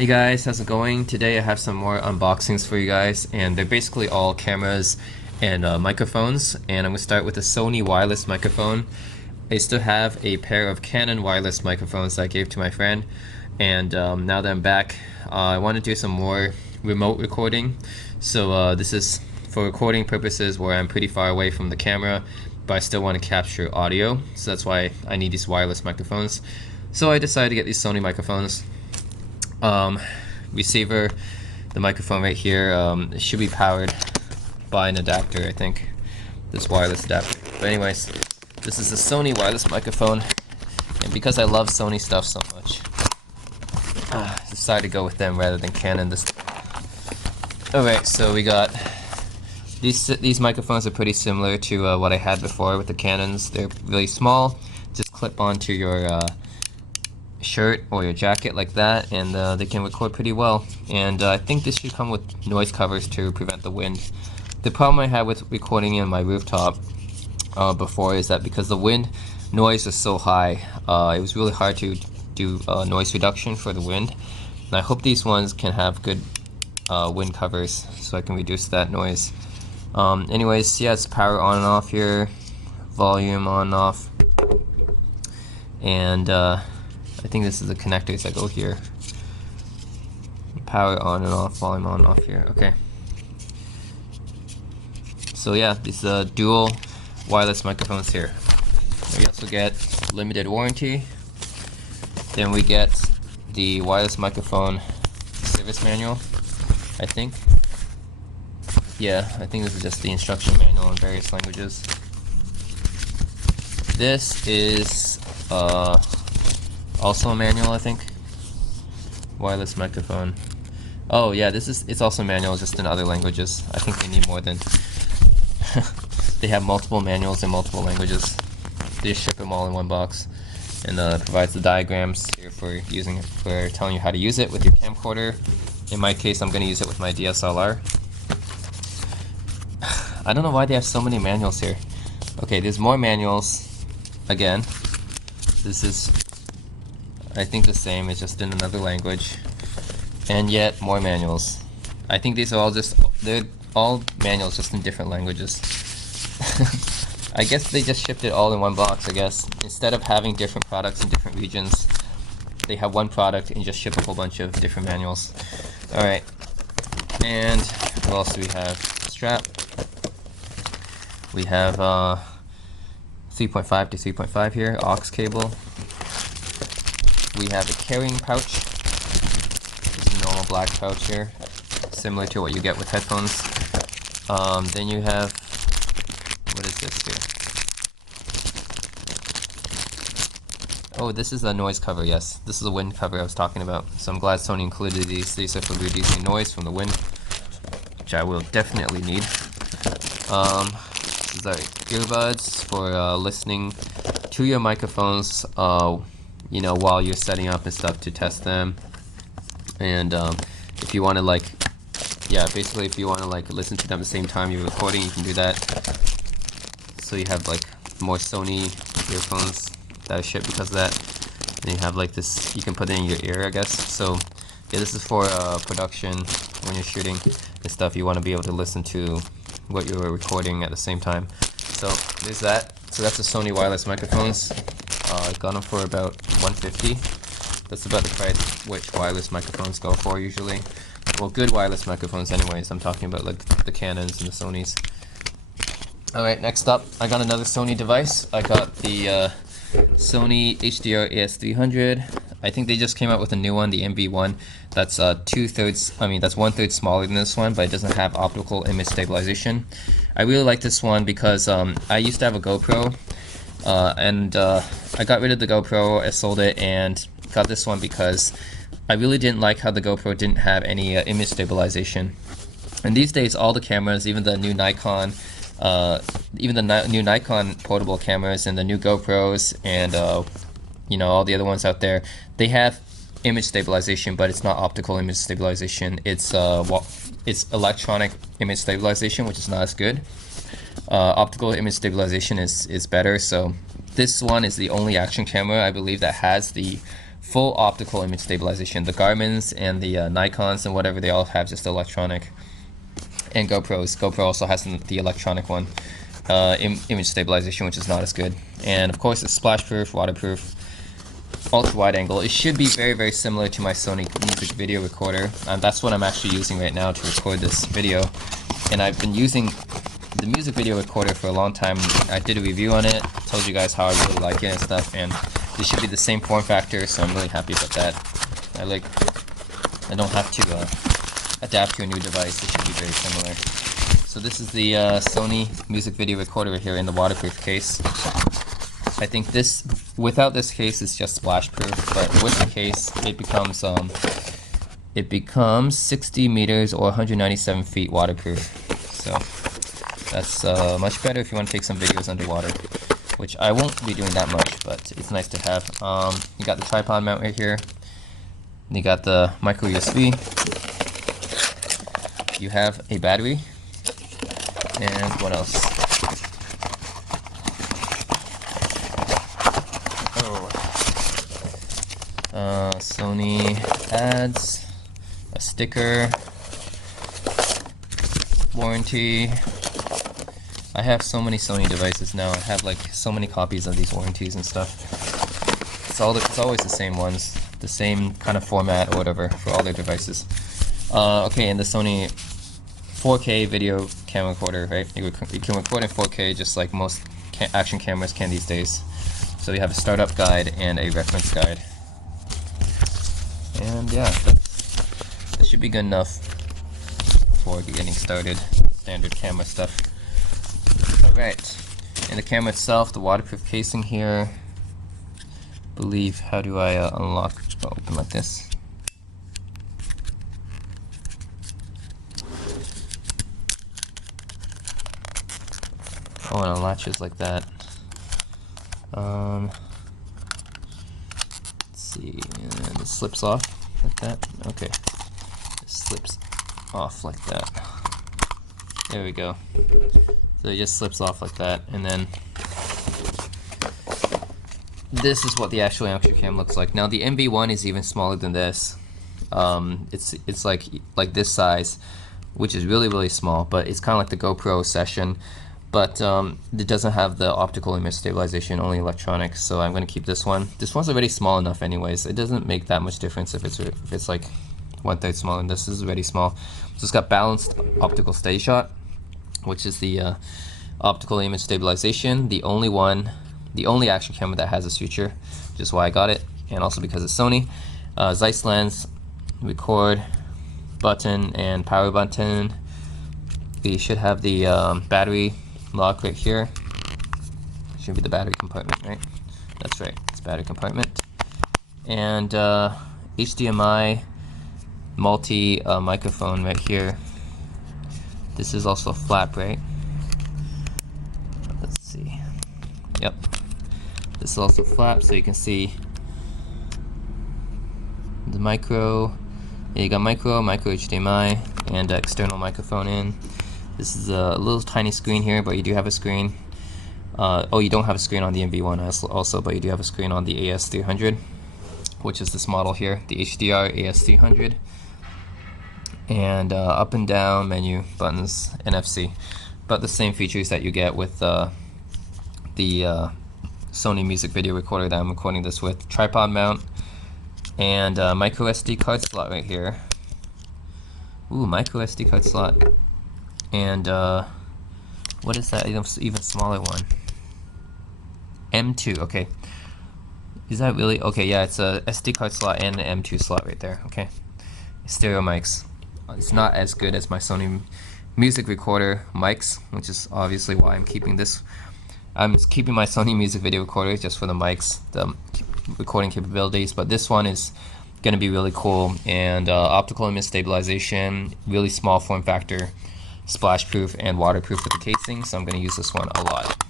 Hey guys, how's it going? Today I have some more unboxings for you guys, and they're basically all cameras and microphones. And I'm going to start with the Sony wireless microphone. I still have a pair of Canon wireless microphones that I gave to my friend, and now that I'm back, I want to do some more remote recording. So this is for recording purposes where I'm pretty far away from the camera, but I still want to capture audio, so that's why I need these wireless microphones. So I decided to get these Sony microphones. Receiver, the microphone right here, it should be powered by an adapter, I think, this wireless adapter. But anyways, this is a Sony wireless microphone, and because I love Sony stuff so much, I decided to go with them rather than Canon this time. Alright, so we got these microphones are pretty similar to what I had before with the Canons. They're really small, just clip onto your shirt or your jacket like that, and they can record pretty well. And I think this should come with noise covers to prevent the wind. The problem I had with recording in my rooftop before is that because the wind noise was so high, it was really hard to do noise reduction for the wind. And I hope these ones can have good wind covers so I can reduce that noise. Anyways, yeah, it's power on and off here, volume on and off, and I think this is the connectors that go here. Power on and off, volume on and off here. Okay. So yeah, these dual wireless microphones here. We also get limited warranty. Then we get the wireless microphone service manual, I think. Yeah, I think this is just the instruction manual in various languages. This is also a manual, I think. Wireless microphone. Oh yeah, it's also manual, just in other languages. I think they need more than they have multiple manuals in multiple languages. They just ship them all in one box, and provides the diagrams here for telling you how to use it with your camcorder. In my case, I'm going to use it with my DSLR. I don't know why they have so many manuals here. Okay, there's more manuals again. This is, I think, the same, it's just in another language, and yet more manuals. I think these are all they're all manuals, just in different languages. I guess they just shipped it all in one box, I guess. Instead of having different products in different regions, they have one product and just ship a whole bunch of different manuals. Alright, and what else do we have? Strap. We have 3.5 to 3.5 here, aux cable. We have a carrying pouch, just a normal black pouch here, similar to what you get with headphones. Then you have, what is this here? Oh, this is a noise cover, yes. This is a wind cover I was talking about. So I'm glad Sony included these. These are for reducing noise from the wind, which I will definitely need. These are earbuds for listening to your microphones, you know, while you're setting up and stuff to test them. And if you want to basically if you want to listen to them at the same time you're recording, you can do that. So you have more Sony earphones that are shipped because of that. And you have this, you can put it in your ear, I guess. So yeah, this is for production when you're shooting and stuff. You want to be able to listen to what you're recording at the same time. So there's that. So that's the Sony wireless microphones. I got them for about $150. That's about the price which wireless microphones go for usually. Well, good wireless microphones anyways. I'm talking about the Canons and the Sonys. Alright, next up, I got another Sony device. I got the Sony HDR-AS300. I think they just came out with a new one, the MV1. That's that's 1/3 smaller than this one, but it doesn't have optical image stabilization. I really like this one because I used to have a GoPro, and I got rid of the GoPro, I sold it, and got this one because I really didn't like how the GoPro didn't have any image stabilization. And these days, all the cameras, even the new Nikon portable cameras and the new GoPros and you know, all the other ones out there, they have image stabilization, but it's not optical image stabilization. It's electronic image stabilization, which is not as good. Optical image stabilization is better. So this one is the only action camera I believe that has the full optical image stabilization. The Garmin's and the Nikon's and whatever, they all have just electronic. And GoPro also has the electronic one, image stabilization, which is not as good. And of course it's splash proof, waterproof, ultra wide angle. It should be very, very similar to my Sony music video recorder. That's what I'm actually using right now to record this video. And I've been using the music video recorder for a long time. I did a review on it, told you guys how I really like it and stuff, and this should be the same form factor, so I'm really happy about that. I don't have to adapt to a new device. It should be very similar. So this is the Sony music video recorder here in the waterproof case. I think this, without this case, it's just splash proof, but with the case, it becomes 60 meters or 197 feet waterproof. So that's much better if you want to take some videos underwater, which I won't be doing that much, but it's nice to have. You got the tripod mount right here. You got the micro USB. You have a battery. And what else? Sony ads, a sticker, warranty. I have so many Sony devices now. I have like so many copies of these warranties and stuff. It's always the same ones, the same kind of format or whatever for all their devices. Okay, and the Sony 4K video camera recorder, right? You can record in 4K just like most action cameras can these days. So you have a startup guide and a reference guide. And yeah, that should be good enough for getting started. Standard camera stuff. Alright, and the camera itself, the waterproof casing here. How do I unlock? Open like this. Oh, and it latches like that. Let's see, and it slips off like that. Okay, it slips off like that. There we go. So it just slips off like that, and then this is what the actual action cam looks like. Now the MV1 is even smaller than this. It's like this size, which is really, really small, but it's kind of like the GoPro Session. But it doesn't have the optical image stabilization, only electronic, so I'm going to keep this one. This one's already small enough anyways. It doesn't make that much difference if it's like 1/3 smaller, and this is already small. So it's got balanced optical steady shot, which is the optical image stabilization, the only action camera that has this feature, which is why I got it, and also because it's Sony. Zeiss lens, record button, and power button. We should have the battery lock right here. Should be the battery compartment, right? That's right, it's battery compartment. And HDMI multi microphone right here. This is also a flap, right? Let's see. Yep. This is also flap, so you can see the micro. Yeah, you got micro HDMI, and external microphone in. This is a little tiny screen here, but you do have a screen. Oh, you don't have a screen on the MV1 also, but you do have a screen on the AS300, which is this model here, the HDR-AS300. And up and down menu buttons, NFC. But the same features that you get with the Sony music video recorder that I'm recording this with. Tripod mount, and micro SD card slot right here. Ooh, micro SD card slot. And what is that? Even smaller one. M2. Okay. Is that really? Okay, yeah, it's a SD card slot and an M2 slot right there. Okay. Stereo mics. It's not as good as my Sony music recorder mics, which is obviously why I'm keeping this. I'm keeping my Sony music video recorder just for the mics, the recording capabilities, but this one is going to be really cool, and optical image stabilization, really small form factor, splash proof and waterproof with the casing, so I'm going to use this one a lot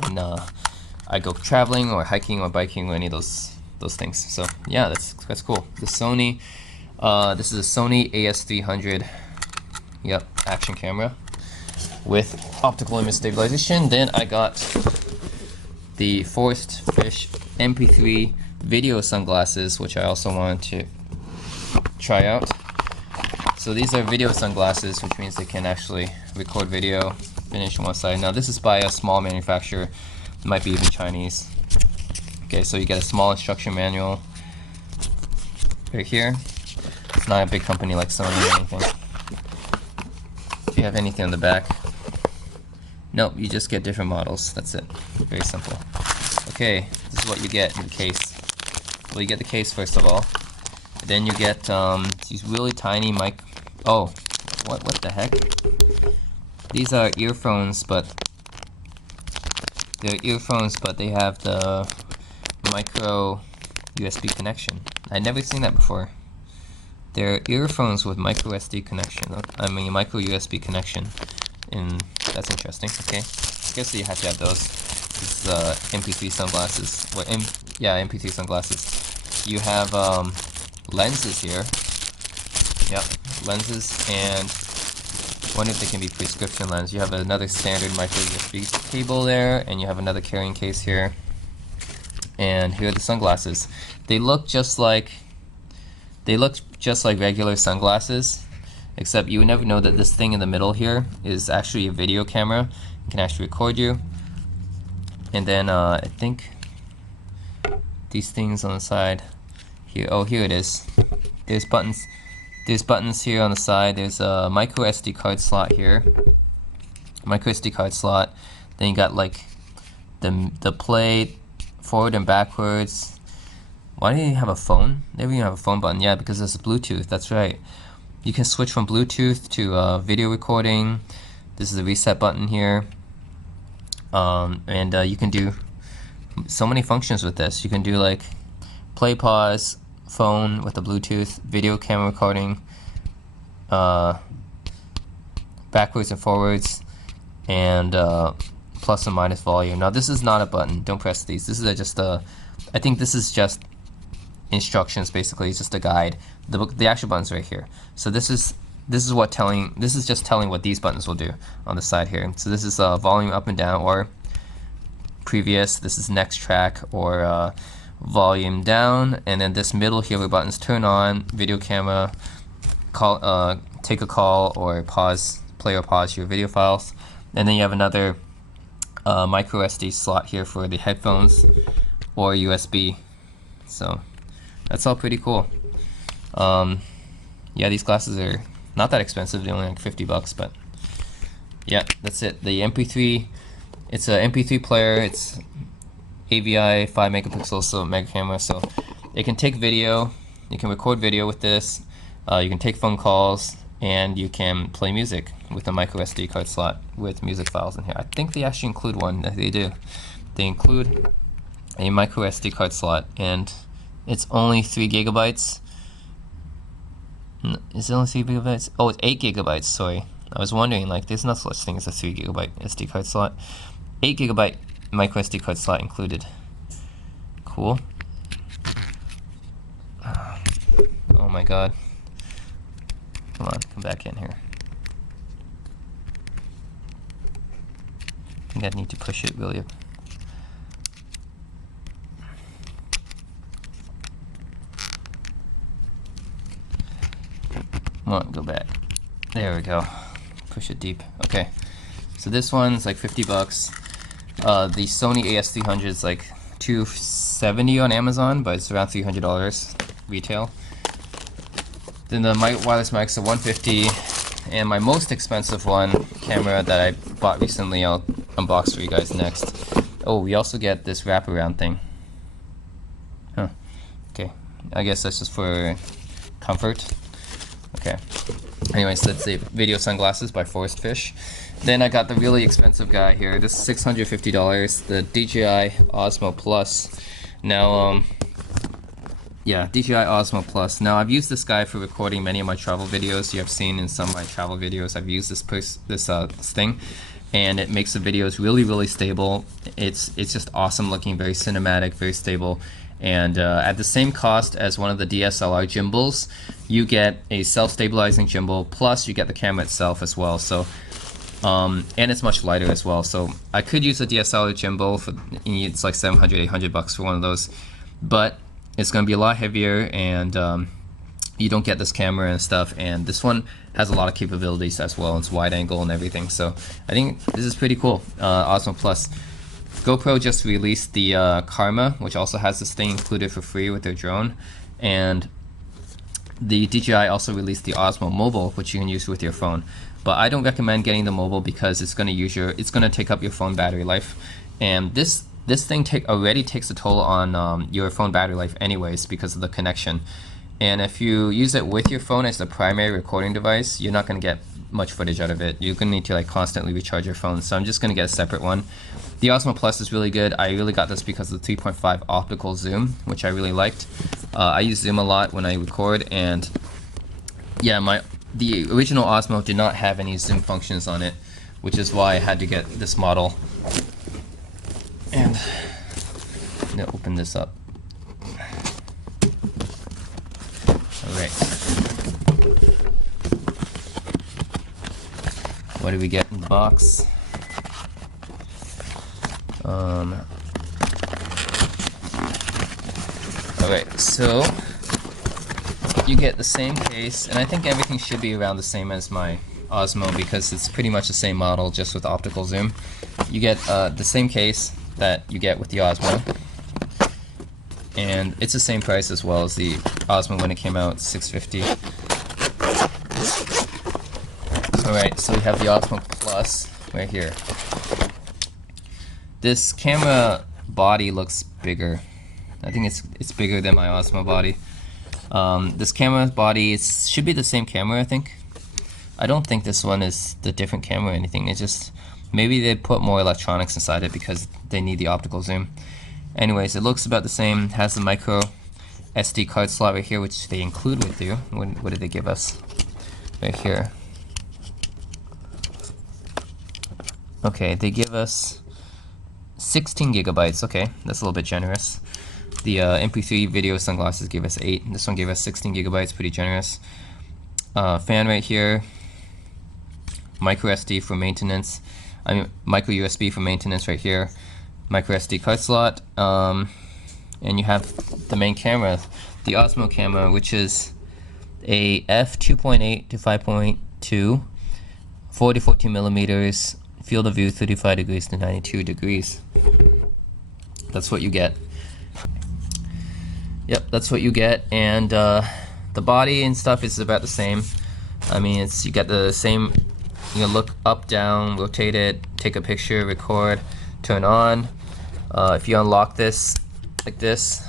when I go traveling or hiking or biking or any of those things. So yeah, that's cool. The Sony, this is a Sony AS300, yep, action camera with optical image stabilization. Then I got the Forest Fish MP3 video sunglasses, which I also wanted to try out. So these are video sunglasses, which means they can actually record video, finish on one side. Now this is by a small manufacturer, it might be even Chinese. Okay, so you get a small instruction manual right here. It's not a big company like Sony or anything. Do you have anything on the back? Nope, you just get different models. That's it. Very simple. Okay, this is what you get in the case. Well, you get the case first of all. Then you get these really tiny mic. Oh, what the heck? These are earphones, but they're earphones, but they have the micro USB connection. I'd never seen that before. They're earphones with micro SD connection. I mean, micro USB connection. And that's interesting. Okay, I guess you have to have those. This is MP3 sunglasses. Well, MP3 sunglasses. You have lenses here. Yep, lenses, and I wonder if they can be prescription lens. You have another standard micro USB cable there, and you have another carrying case here. And here are the sunglasses. They look just like regular sunglasses, except you would never know that this thing in the middle here is actually a video camera. It can actually record you. And then I think these things on the side here. Oh, here it is. There's buttons. There's buttons here on the side. There's a micro SD card slot here. Micro SD card slot. Then you got like the play forward and backwards. Why do you have a phone? They don't even have a phone button. Yeah, because there's Bluetooth. That's right. You can switch from Bluetooth to video recording. This is a reset button here. And you can do so many functions with this. You can do like play, pause, phone with the Bluetooth, video camera recording, backwards and forwards, and plus and minus volume. Now this is not a button. Don't press these. This is just a. I think this is just instructions. Basically, it's just a guide. The actual button's right here. So this is just telling what these buttons will do on the side here. So this is volume up and down, or previous. This is next track, or volume down. And then this middle here, where buttons turn on, video camera, call, take a call, or pause, play or pause your video files. And then you have another micro SD slot here for the headphones, or USB. So that's all pretty cool. Yeah, these glasses are not that expensive. They're only like $50, but yeah, that's it. The MP3, it's an MP3 player. It's AVI 5 megapixels, so mega camera. So it can take video. You can record video with this. You can take phone calls, and you can play music with a micro SD card slot with music files in here. I think they actually include one. They do. They include a micro SD card slot, and it's only 3 gigabytes. Is it only 3 gigabytes? Oh, it's 8 gigabytes, sorry. I was wondering, like, there's no such thing as a 3 gigabyte SD card slot. 8 gigabyte micro SD card slot included. Cool. Oh my god. Come on, come back in here. I think I need to push it really. Come on, go back. There we go. Push it deep. Okay. So this one's like $50. The Sony AS300 is like $270 on Amazon, but it's around $300 retail. Then the wireless mics are $150, and my most expensive one, camera that I bought recently, I'll unbox for you guys next. Oh, we also get this wraparound thing. Huh. Okay. I guess that's just for comfort. Okay. Anyways, that's the video sunglasses by Forest Fish. Then I got the really expensive guy here. This is $650, the DJI Osmo Plus. Now, yeah, DJI Osmo Plus. Now, I've used this guy for recording many of my travel videos. You have seen in some of my travel videos, I've used this thing, and it makes the videos really, really stable. It's just awesome looking, very cinematic, very stable. And at the same cost as one of the DSLR gimbals, you get a self-stabilizing gimbal, plus you get the camera itself as well. So, and it's much lighter as well. So I could use a DSLR gimbal for, it's like $700, $800 for one of those. But it's going to be a lot heavier, and you don't get this camera and stuff. And this one has a lot of capabilities as well. It's wide angle and everything. So I think this is pretty cool. Osmo Plus. GoPro just released the Karma, which also has this thing included for free with their drone, and the DJI also released the Osmo Mobile, which you can use with your phone. But I don't recommend getting the mobile because it's going to take up your phone battery life, and this thing already takes a toll on your phone battery life anyways because of the connection. And if you use it with your phone as the primary recording device, you're not going to get much footage out of it. You're going to need to like constantly recharge your phone. So I'm just going to get a separate one. The Osmo Plus is really good. I really got this because of the 3.5 optical zoom, which I really liked. I use zoom a lot when I record, and yeah, the original Osmo did not have any zoom functions on it, which is why I had to get this model. And I'm gonna open this up. Alright. What do we get in the box? Alright, so you get the same case, and I think everything should be around the same as my Osmo because it's pretty much the same model, just with optical zoom. You get the same case that you get with the Osmo, and it's the same price as well as the Osmo when it came out, $650. Alright, so we have the Osmo Plus right here. This camera body looks bigger. I think it's bigger than my Osmo body. This camera body should be the same camera, I think. I don't think this one is the different camera or anything. It's just maybe they put more electronics inside it because they need the optical zoom. Anyways, it looks about the same. It has the micro SD card slot right here, which they include with you. What did they give us? Right here. Okay, they give us 16 gigabytes. Okay, that's a little bit generous. The MP3 video sunglasses gave us 8. This one gave us 16 gigabytes, pretty generous. Fan right here. Micro SD for maintenance. Micro USB for maintenance right here. Micro SD card slot. And you have the main camera, the Osmo camera, which is a f2.8 to 5.2, 4 to 14 millimeters, field of view 35 degrees to 92 degrees. That's what you get. Yep, that's what you get, and the body and stuff is about the same. I mean, you get the same. You can look up, down, rotate it, take a picture, record, turn on. If you unlock this like this,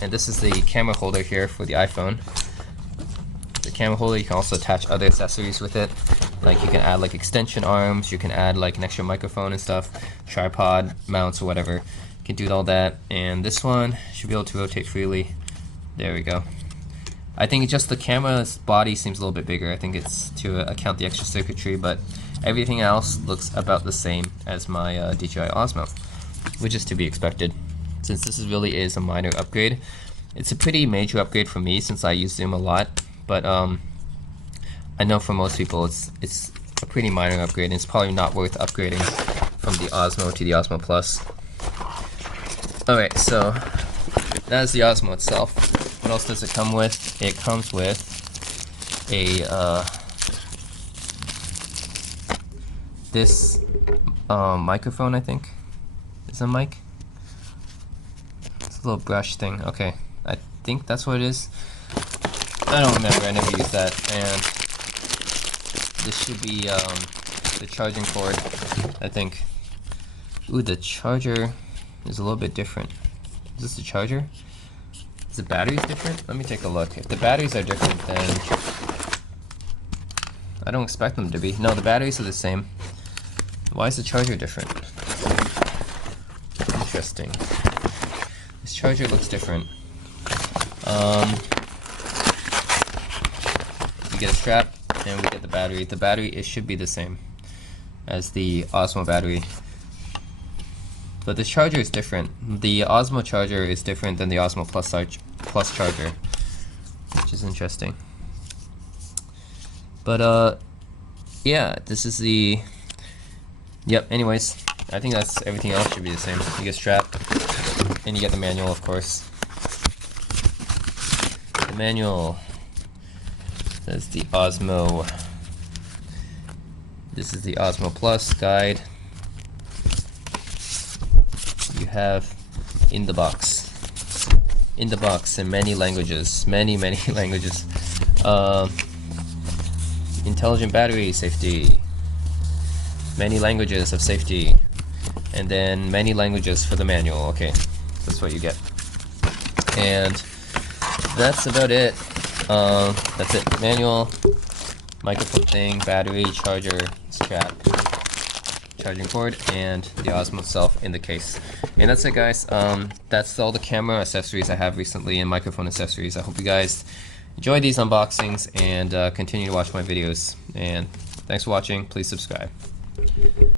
and this is the camera holder here for the iPhone. The camera holder, you can also attach other accessories with it. Like you can add like extension arms, you can add like an extra microphone and stuff, tripod mounts or whatever. You can do all that, and this one should be able to rotate freely. There we go. I think just the camera's body seems a little bit bigger. I think it's to account the extra circuitry, but everything else looks about the same as my DJI Osmo, which is to be expected since this really is a minor upgrade. It's a pretty major upgrade for me since I use zoom a lot, but I know for most people it's a pretty minor upgrade, and it's probably not worth upgrading from the Osmo to the Osmo Plus. Alright, so that is the Osmo itself. What else does it come with? It comes with a this microphone, I think. Is it a mic? It's a little brush thing. Okay, I think that's what it is. I don't remember, I never used that. And this should be the charging cord, I think. Ooh, the charger is a little bit different. Is this the charger? Is the batteries different? Let me take a look. If the batteries are different, then I don't expect them to be. No, the batteries are the same. Why is the charger different? Interesting. This charger looks different. You get a strap, and we get the battery. The battery, it should be the same as the Osmo battery. But this charger is different. The Osmo charger is different than the Osmo Plus charger, which is interesting. But yeah, this is the. Yep. Anyways, I think that's everything else should be the same. You get strapped, and you get the manual, of course. manual. That's the Osmo. This is the Osmo Plus guide. You have in the box in many languages, many languages. Intelligent battery safety, many languages of safety, and then many languages for the manual. Okay, that's what you get. And that's about it. That's it. Manual, microphone thing, battery, charger, strap, charging cord, and the Osmo itself in the case. And that's it, guys. That's all the camera accessories I have recently and microphone accessories. I hope you guys enjoy these unboxings and continue to watch my videos. And thanks for watching. Please subscribe.